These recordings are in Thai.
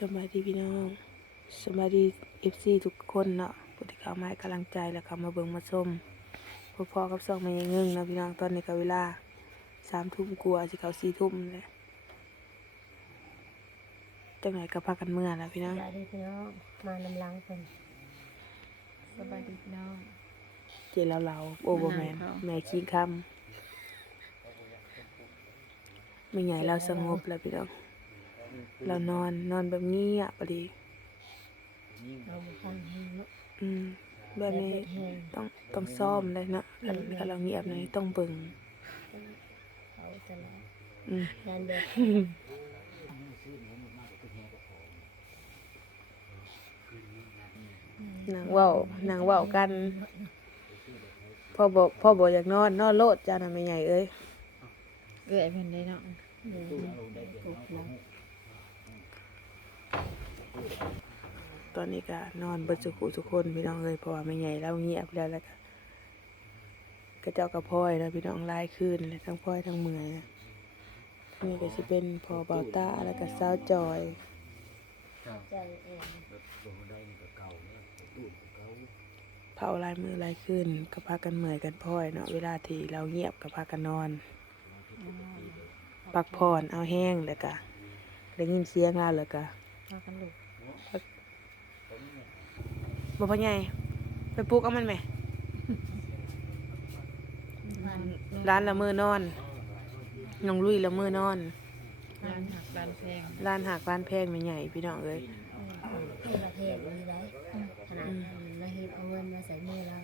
สบายดีพี่น้องสบายดีเอฟซีทุกคนเนาะผู้ที่เข้ามาให้กำลังใจแล้วเข้ามาเบิ่งมาชมพอๆกับสองแม่ยังเงิงเนาะพี่น้องตอนนี้ก็เวลาสามทุ่มกว่าสิเข้าสี่ทุ่มเลยจังไหนก็พากันเมื่อแล้วพี่น้องสวัสดีพี่น้องมานำลังเป็นสบายดีพี่น้องเจเราเราโอเวอร์แมนค่ะแม่ขี้คำไม่ใหญ่เราสงบแล้วพี่น้อง เรานอนนอนแบบเงียบพอดีเราบุคันให้เนาะอืมแบบนี้แห้งต้องต้องซ่อมเลยเนาะถ้าถ้าเราเงียบหน่อยต้องเบิ่งเขาจะแล้วอืมงานเด็กนางเว้านางเว้ากันพ่อบอกพ่อบอกอยากนอนนอนโลดจ้าน่ะไม่ใหญ่เอ้ยเอื้อยเพิ่นได้เนาะ เด็กปลุกเรา ตอนนี้ก็นอนบิดสุขุทุคนพี่น้องเอ้ยเพราะว่าไม่ใหญ่แล้วเงียบแล้วแล้วก็กระเจ้ากระพ้อยแล้วพี่น้องลายคืนทั้งพ้อยทั้งเมื่อยนะนี่ก็สิเป็นพอเบาตาแล้วก็สาวจอยใจเองเผาลายมือลายคืนก็พากันเมื่อยกันพ้อยเนาะเวลาที่เราเงียบก็พากันนอนพักผ่อนเอาแห้งแล้วก็ได้ยินเสียงเราแล้วก็มากันลูก บ่พ่อใหญ่ไปปลุกเอามันไหมร้านร้านละมือนอนน้องลุยละมือนอน ร้านหักร้านแพงร้านหักร้านแพงไม่ใหญ่พี่น้องเอ้ยที่ประเทศมีได้ขนาดเราเห็นเอาเงินมาใส่มือเรา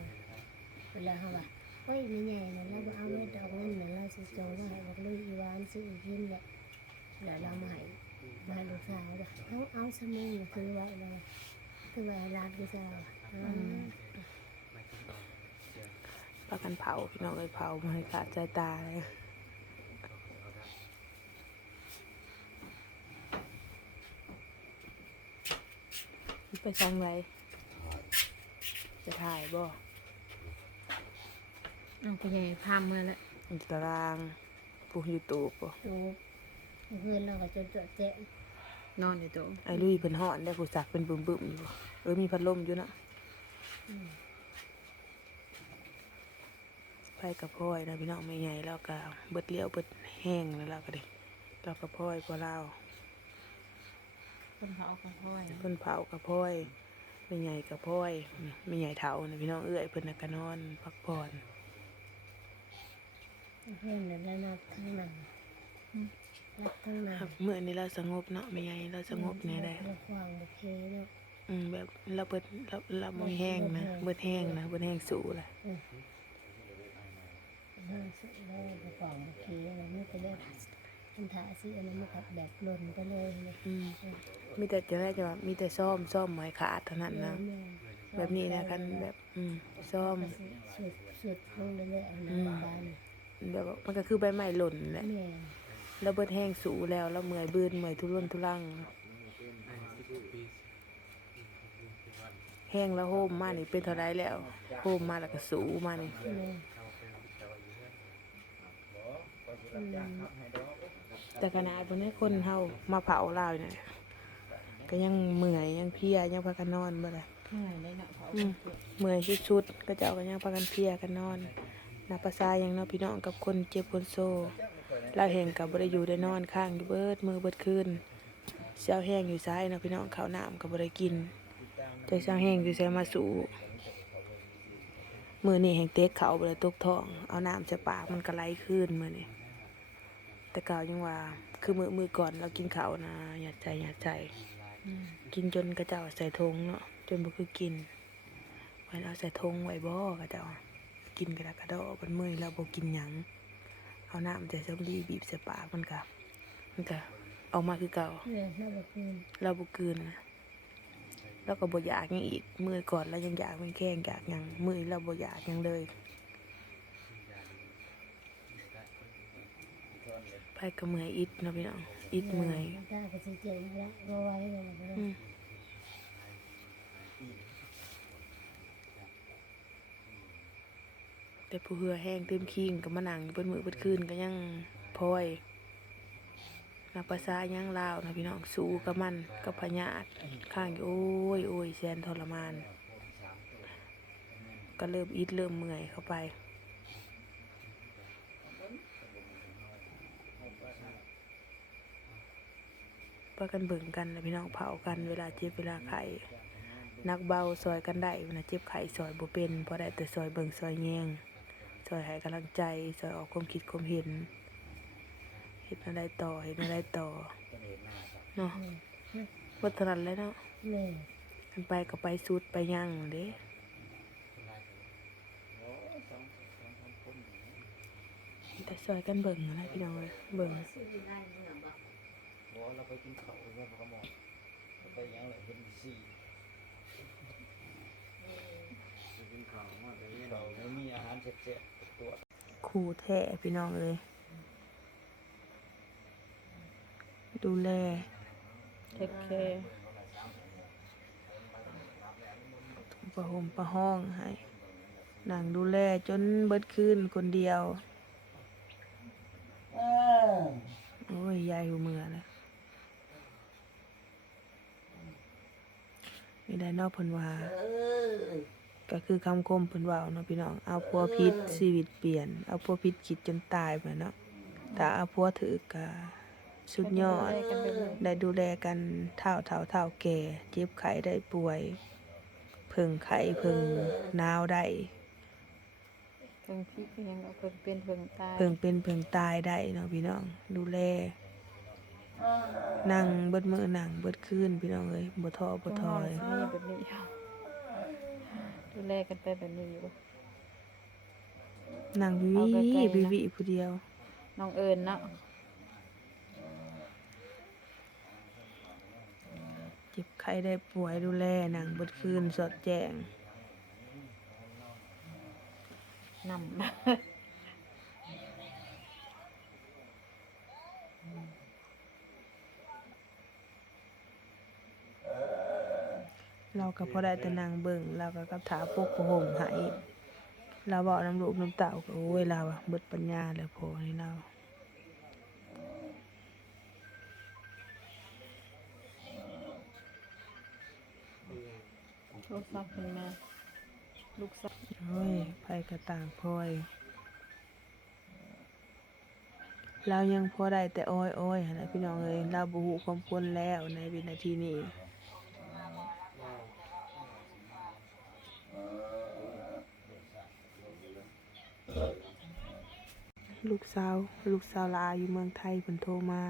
เวลาเขาว่าเฮ้ยไม่ใหญ่นะเราเอาเงินเอาเงินนะเราซื้อโจมาให้บอกลุยอีวานซื้ออีกินแหละแล้วเรามาให้มาให้ลูกสาวเลยเอาเอาสมุนคือไว้เลย คือไว้ร้านกูสาวอ่าพากันเผาพี่น้องเอ้ยเผาไมาให้ขาดใจตาเลยไปช่างไรจะถ่ายบ่เอาไปใหญ่พามเมื่อแล้วอินสตารางผู้ยูทูบบ่ดูเพื่อนเราก็จนจดเจ๊ะ นอนอยู่โต๊ะไอ้ลุยเพิ่นฮ้อนได้ผู้สักเป็นบึ้มๆอยู่บ่เออมีพัดลมอยู่นะไปกับพ่อยนะพี่น้องไม่ใหญ่แล้วก็เบิดเลี้ยวเบิดแห้งแล้วเราก็ดิเรากับพ่อยพอเราคนเขาเอากระพ้อยเพิ่นเผากับพ่อยไม่ใหญ่กับพ่อยไม่ใหญ่เถานะพี่น้องเอื้อยเพิ่นน่ะก็นอนพักผ่อนเพื่อนเราได้นัดทั้งนั้น นัดทั้งนั้นครับเมื่อนี้เราสงบเนาะไม่ใหญ่เราสงบแน่ได้เราควางโอเคเนาะอืมแบบเราเบิดเราเราบ่แห้งนะเบิดแห้งนะเบิดแห้งสูล่ะเรื่องสุดเลยเราควางโอเคเราไม่ไปเลือกอันถาสิอันนั้นมันกับแบบหล่นไปเลยเนี่ยอืมมีแต่จะได้จะว่ามีแต่ซ่อมซ่อมหมายขาดเท่านั้นนะแบบนี้นะคันแบบอืมซ่อม สุดสุดลงเรื่อยๆอันนั้นบ้านแบบว่ามันก็คือใบไม้หล่นแหละ แม่ แล้วเบิดแห้งสูแล้วแล้วเมื่อยบืนเมื่อยทุรนทุรังแห้งแล้วโฮมมานี่เป็นเท่าไรแล้วโฮมมาแล้วก็สูมานี่แม่อืมแต่ขนาดพวกนี้คนเฮามาเผาเราเนี่ยก็ยังเมื่อยยังเพลียยังพากันนอนบ่ได้เมื่อยได้เนาะเขาอืมเมื่อยชุดๆก็เจ้าก็ยังพากันเพลียกันนอนนับภาษาหยังเนาะพี่น้องกับคนเจ็บคนโซ เราเห็นกับบ่ได้อยู่ได้นอนข้างอยู่เบิดมือเบิดคืนเช้าแห้งอยู่ซ้ายนะพี่น้องข้าวน้ำก็บ่ได้กินแต่เช้าแห้งอยู่ใส่มาสู่มือนี่แห่งเต็กเขาบ่ได้ตกทอง เอาน้ำใส่ปากมันก็ไหลขึ้นมือนี้แต่เก่ายังว่า คือมือมือก่อนเรากินเขานะหยาดใจหยาดใจกินจนกระเจ้าใส่ทงเนาะจนบ่คือกินไวันเอาใส่ทงไว้บ่กระเจ้ากินกระดากกระดอมันเมื่อยแล้วบ่กินหยัง เอาน้ำใส่สำลีบีบใส่ปากมันก็มันก็ออกมาคือเก่าแม่น่าบอกคืนเราบ่กลืนนะแล้วก็บ่อยากหยังอีกมื้อก่อนเรายังอยากเป็นแข้งอยากหยังมื้อนี้เราบ่อยากหยังเลยไปก็เมื่อยอิดเนาะพี่น้องอิดเมื่อย ได้ก็สิเจ็บ แต่ผู้เหือแห้งเต็มคิงก็มานั่งอยู่บนมือเบนคืนก็ยังพลอยนับภาษายังลาวนะพี่น้องสู้กับมันกับพญาตข้างอยู่โอ้ยโอ้ยแสนทรมาน ก็เริ่มอิดเริ่มเมื่อยเข้าไปปกันเบิ่งกันแล้วพี่น้องเผากันเวลาเจ็บเวลาไข้นักเบาซอยกันได้เวลาเจ็บไข้ซอยบ่เป็นพอได้แต่ซอยเบิ่งซอยแยง ซอยให้กำลังใจซอยออกความคิดความเห็นเฮ็ดอะไรต่อเฮ็ดอะไรต่อเนาะบ่ถนัดเลยเนาะแม่กันไปก็ไปสุดไปยังเด้แต่ซอยกันเบิ่งนะพี่น้องเอ้ยเบิ่งพอเราไปกินข้าวเพื่อนเขาหมอเราไปยังไรเห็นสี่ไปกินข้าวมาแต่เนี่ยเราไม่มีอาหารเสร็จๆตัว คู่แท้พี่น้องเลย ดูแลเทคแคร์ประหมประห้องให้นางดูแลจนเบิดคืนคนเดียวโอ้ยยายอยู่เมือแล้วไม่ได้นอกเพิ่นว่า ก็คือคำคมเพิ่นเว่าเนาะพี่น้องเอาพัวพิษชีวิตเปลี่ยน เอาพัวพิษคิดจนตายไปเนาะถ้าเอาพัวถือกะสุดยอดกันไปเลยได้ดูแลกันเท่าเท่าเท่าแก่เจ็บไข้ได้ป่วย เพิ่งไข้เพิ่งหนาวได้เพิ่งพี่ก็ยังเอาเพิ่งเป็นเพิ่งตายเพิ่งเป็นเพิ่งตายได้เนาะพี่น้อง ดูแลนั่งเบิดมือนั่งเบิดคืนพี่น้องเอ้ยบ่ท้อบ่ถอยนี่แบบนี้อยู่ ดูแลกันไปแบบนี้อยู่นั่งวิเอาใกล้วิๆนะ วิวิผู้เดียว น้องเอิญเนาะเจ็บไข้ได้ป่วยดูแลนั่งเบิดคืนสอดแจ้งนำ เรา ก็พอได้แต่นั่งเบิ่งเราก็กับถาปกผ้าห่มให้เราบอกน้ำลูกน้ำเต่าก็โอ้ยเราอะเบิดปัญญาแล้วพอนี่เราโทรศัพท์ขึ้นมาลูกสาวโอ้ยไผก็ต่างพลอยเรายังพอได้แต่อ้อยอ้อยนะพี่น้องเอ้ยเราบ่ฮู้ความควรแล้วในวินาทีนี้ สาว ลูกสาวลาอยู่เมืองไทยเพิ่นโทรมา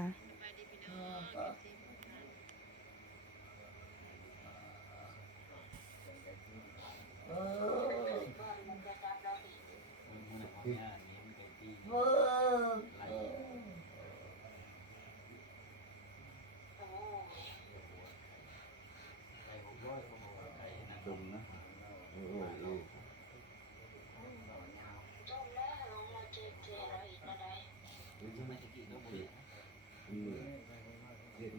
เออมนะเออเอออืมเห็น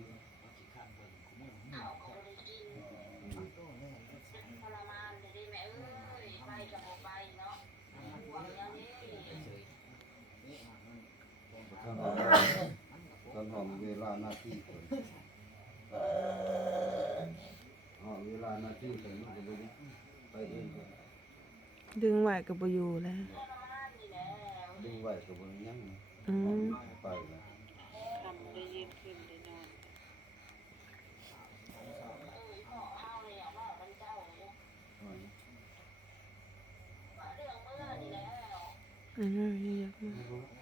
ตอนหอมเวลา หน้าที่คนหอมเวลาหน้าที่คนมันจะไปไปเองคนดึงไหวก็บ่อยู่แล้วดึงไว้กับบนยังอืมไปนะทำได้ยืนขึ้นได้นอนอืมนี่อยากมาว่าไปจับตามโต๊ะแล้วอีก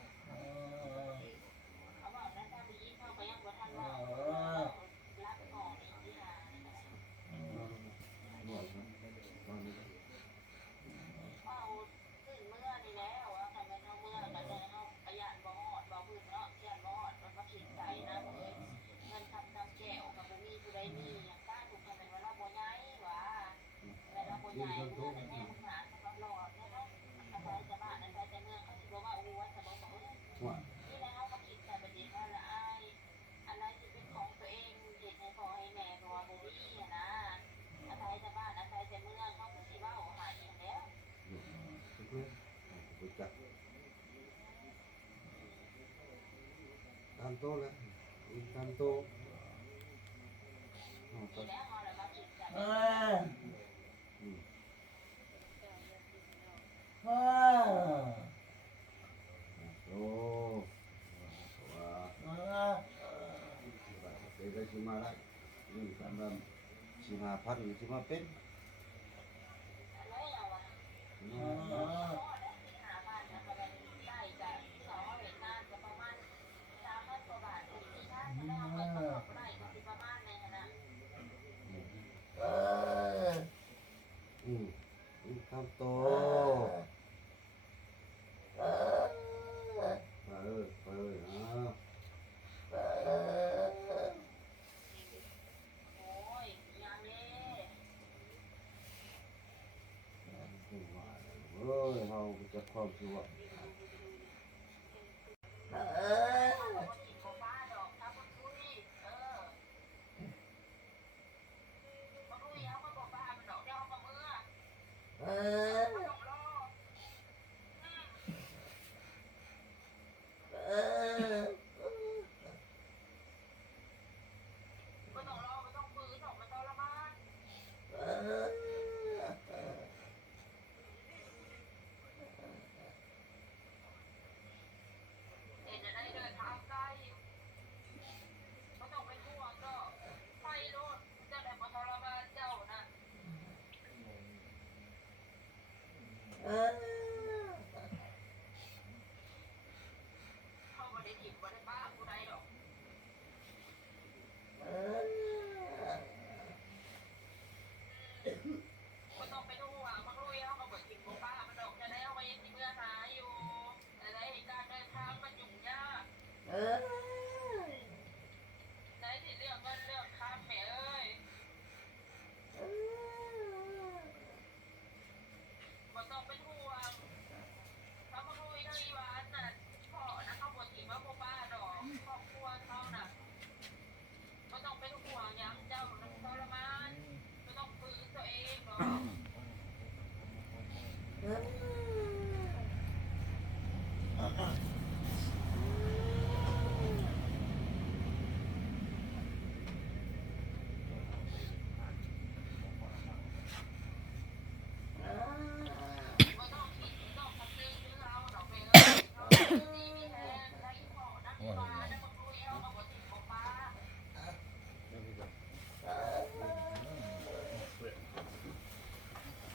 ทำโตะเอาไปอืม โอ้ว่าเดี๋ยวสิมาได้นี่สำหรับสิมา พันสิมาเป็นอืมอืมทำตไปเลยไปเลยอ่า เอ้ย เฮาจะความสิว่า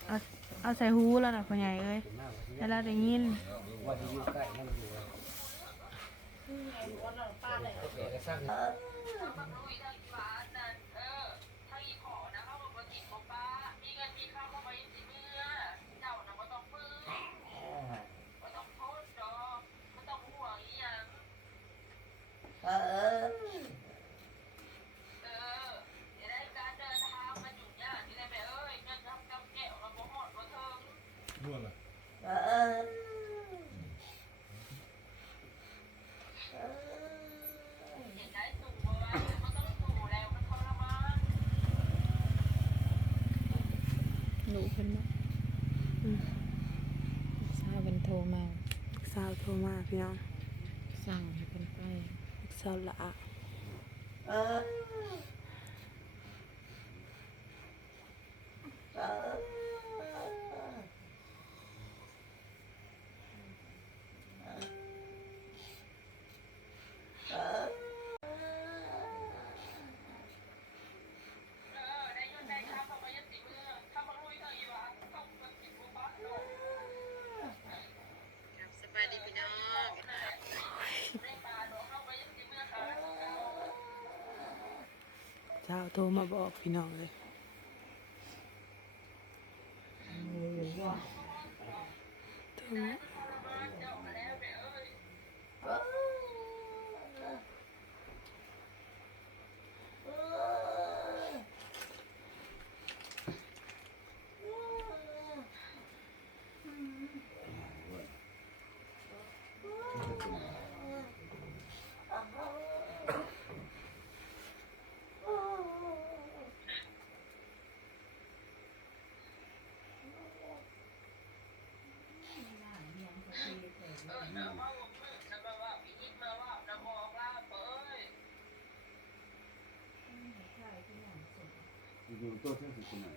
เอาเอา ใส่หูแล้วนะพ่อใหญ่เอ้ยให้เราได้ยินว่าจะอยู่ใกล้นั่นอยู่เอกสาร หนูเพิ่นมาสาวเพิ่นโทรมาสาวโทรมาพี่น้องสั่งให้เพิ่นไปสาวละสบายดีพี่น้อง เจ้า โทรมาบอกพี่น้องเลย อยู่ตัวเท่าสิบคนไหน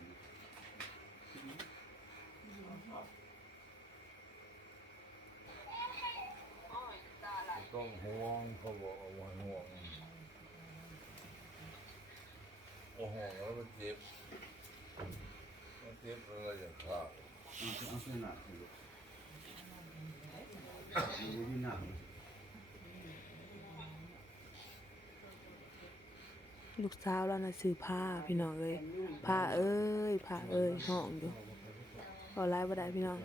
ต้องห่วงเขาบอกว่าห่วงโอ้โหแล้วมันเจ็บมันเจ็บแล้วก็จะขาดเอาเอาเส้นหนาสิลูกอยู่ที่หนัก ลูกสาวแล้วนะซื้อผ้าพี่น้องเอ้ยผ้าเอ้ยผ้าเอ้ยห้องอยู่เอไล่บ่ได้พี่น้อง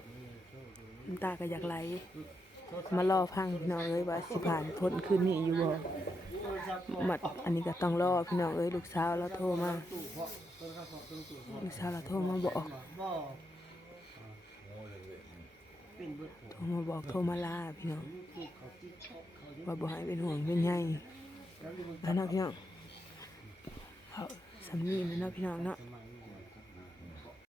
น้ำตาก็อยากไหลมารอพังพี่น้องเอ้ยว่าสิผ่านพ้นคืนนี้อยู่บ่มัดอันนี้ก็ต้องรอพี่น้องเอ้ยลูกสาวเราโทรมาลูกสาวเราโทรมาบอกโทรมาบอกโทรมาลาพี่น้องว่าบ่ให้เป็นห่วงเป็นใยอยู่บนแล้วเนาะพี่น้อง เขาสำนีมันเนาะพี่น้องเนาะ